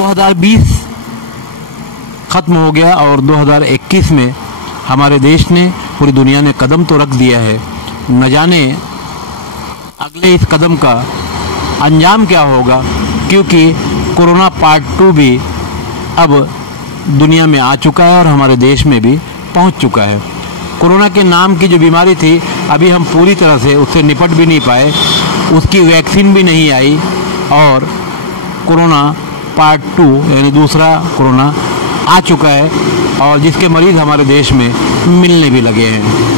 2020 खत्म हो गया और 2021 में हमारे देश ने, पूरी दुनिया ने कदम तो रख दिया है। न जाने अगले इस कदम का अंजाम क्या होगा, क्योंकि कोरोना पार्ट 2 भी अब दुनिया में आ चुका है और हमारे देश में भी पहुंच चुका है। कोरोना के नाम की जो बीमारी थी, अभी हम पूरी तरह से उससे निपट भी नहीं पाए, उसकी वैक्सीन भी नहीं आई और कोरोना पार्ट 2 यानी दूसरा कोरोना आ चुका है और जिसके मरीज हमारे देश में मिलने भी लगे हैं।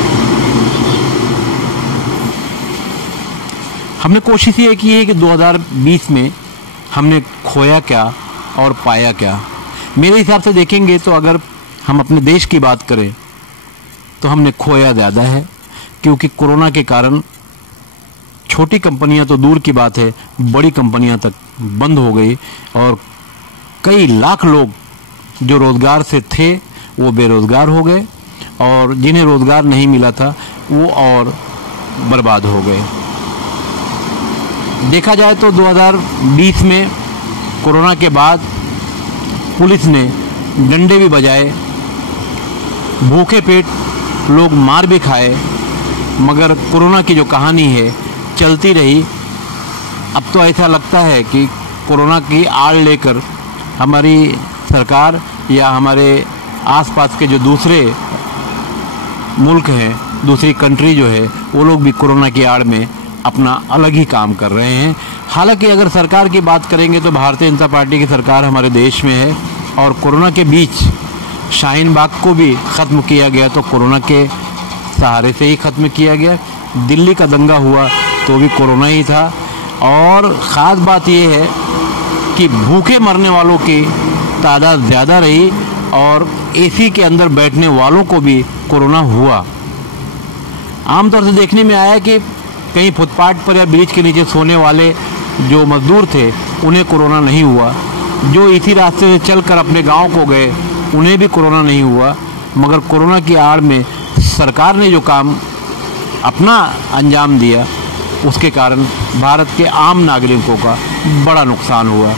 हमने कोशिश ये की है कि 2020 में हमने खोया क्या और पाया क्या। मेरे हिसाब से देखेंगे तो अगर हम अपने देश की बात करें तो हमने खोया ज़्यादा है, क्योंकि कोरोना के कारण छोटी कंपनियां तो दूर की बात है, बड़ी कंपनियां तक बंद हो गई और कई लाख लोग जो रोजगार से थे वो बेरोजगार हो गए और जिन्हें रोजगार नहीं मिला था वो और बर्बाद हो गए। देखा जाए तो 2020 में कोरोना के बाद पुलिस ने डंडे भी बजाए, भूखे पेट लोग मार भी खाए, मगर कोरोना की जो कहानी है चलती रही। अब तो ऐसा लगता है कि कोरोना की आड़ लेकर हमारी सरकार या हमारे आसपास के जो दूसरे मुल्क हैं, दूसरी कंट्री जो है, वो लोग भी कोरोना की आड़ में अपना अलग ही काम कर रहे हैं। हालांकि अगर सरकार की बात करेंगे तो भारतीय जनता पार्टी की सरकार हमारे देश में है और कोरोना के बीच शाहीन बाग को भी ख़त्म किया गया तो कोरोना के सहारे से ही ख़त्म किया गया। दिल्ली का दंगा हुआ तो भी कोरोना ही था और ख़ास बात यह है कि भूखे मरने वालों की तादाद ज़्यादा रही और एसी के अंदर बैठने वालों को भी कोरोना हुआ। आमतौर से देखने में आया कि कहीं फुटपाथ पर या ब्रिज के नीचे सोने वाले जो मजदूर थे उन्हें कोरोना नहीं हुआ, जो इसी रास्ते से चलकर अपने गांव को गए उन्हें भी कोरोना नहीं हुआ। मगर कोरोना की आड़ में सरकार ने जो काम अपना अंजाम दिया उसके कारण भारत के आम नागरिकों का बड़ा नुकसान हुआ।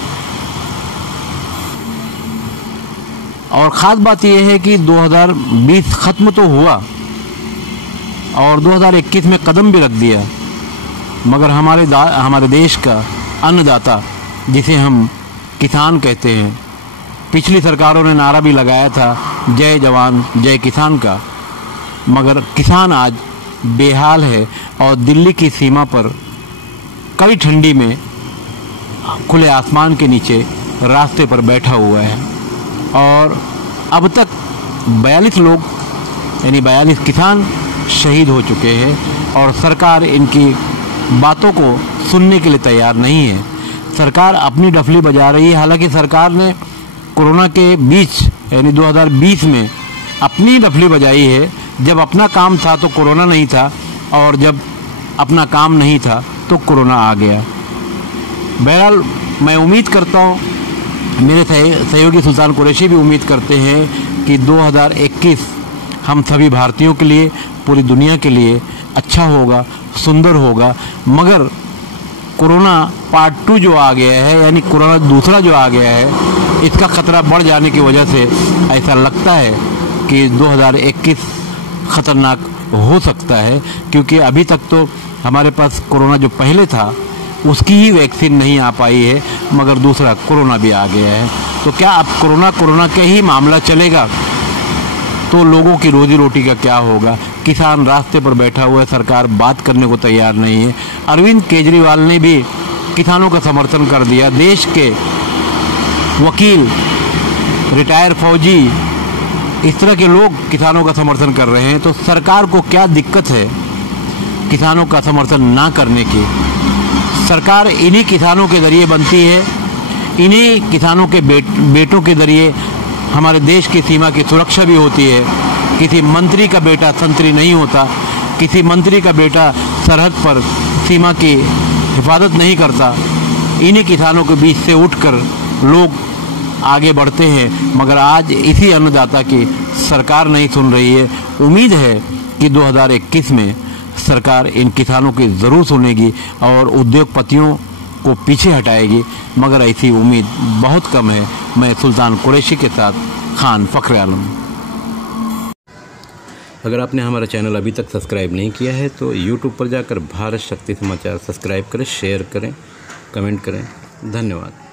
और ख़ास बात यह है कि 2020 ख़त्म तो हुआ और 2021 में कदम भी रख दिया, मगर हमारे देश का अन्नदाता, जिसे हम किसान कहते हैं, पिछली सरकारों ने नारा भी लगाया था जय जवान जय किसान का, मगर किसान आज बेहाल है और दिल्ली की सीमा पर कड़ी ठंडी में खुले आसमान के नीचे रास्ते पर बैठा हुआ है और अब तक 42 लोग यानी 42 किसान शहीद हो चुके हैं और सरकार इनकी बातों को सुनने के लिए तैयार नहीं है। सरकार अपनी डफली बजा रही है। हालांकि सरकार ने कोरोना के बीच यानी 2020 में अपनी डफली बजाई है। जब अपना काम था तो कोरोना नहीं था और जब अपना काम नहीं था तो कोरोना आ गया। बहरहाल मैं उम्मीद करता हूँ, मेरे सहयोगी सुल्तान कुरैशी भी उम्मीद करते हैं कि 2021 हम सभी भारतीयों के लिए, पूरी दुनिया के लिए अच्छा होगा, सुंदर होगा। मगर कोरोना पार्ट 2 जो आ गया है यानी कोरोना दूसरा जो आ गया है, इसका खतरा बढ़ जाने की वजह से ऐसा लगता है कि 2021 खतरनाक हो सकता है, क्योंकि अभी तक तो हमारे पास कोरोना जो पहले था उसकी ही वैक्सीन नहीं आ पाई है, मगर दूसरा कोरोना भी आ गया है। तो क्या अब कोरोना का ही मामला चलेगा तो लोगों की रोजी रोटी का क्या होगा? किसान रास्ते पर बैठा हुआ है, सरकार बात करने को तैयार नहीं है। अरविंद केजरीवाल ने भी किसानों का समर्थन कर दिया। देश के वकील, रिटायर फौजी, इस तरह के लोग किसानों का समर्थन कर रहे हैं। तो सरकार को क्या दिक्कत है किसानों का समर्थन ना करने की? सरकार इन्हीं किसानों के जरिए बनती है, इन्हीं किसानों के बेटों के जरिए हमारे देश की सीमा की सुरक्षा भी होती है। किसी मंत्री का बेटा संतरी नहीं होता, किसी मंत्री का बेटा सरहद पर सीमा की हिफाजत नहीं करता। इन्हीं किसानों के बीच से उठकर लोग आगे बढ़ते हैं, मगर आज इसी अन्नदाता की सरकार नहीं सुन रही है। उम्मीद है कि 2021 में सरकार इन किसानों की ज़रूर सुनेगी और उद्योगपतियों को पीछे हटाएगी, मगर ऐसी उम्मीद बहुत कम है। मैं सुल्तान कुरैशी के साथ खान फखर आलम। अगर आपने हमारा चैनल अभी तक सब्सक्राइब नहीं किया है तो यूट्यूब पर जाकर भारत शक्ति समाचार सब्सक्राइब करें, शेयर करें, कमेंट करें। धन्यवाद।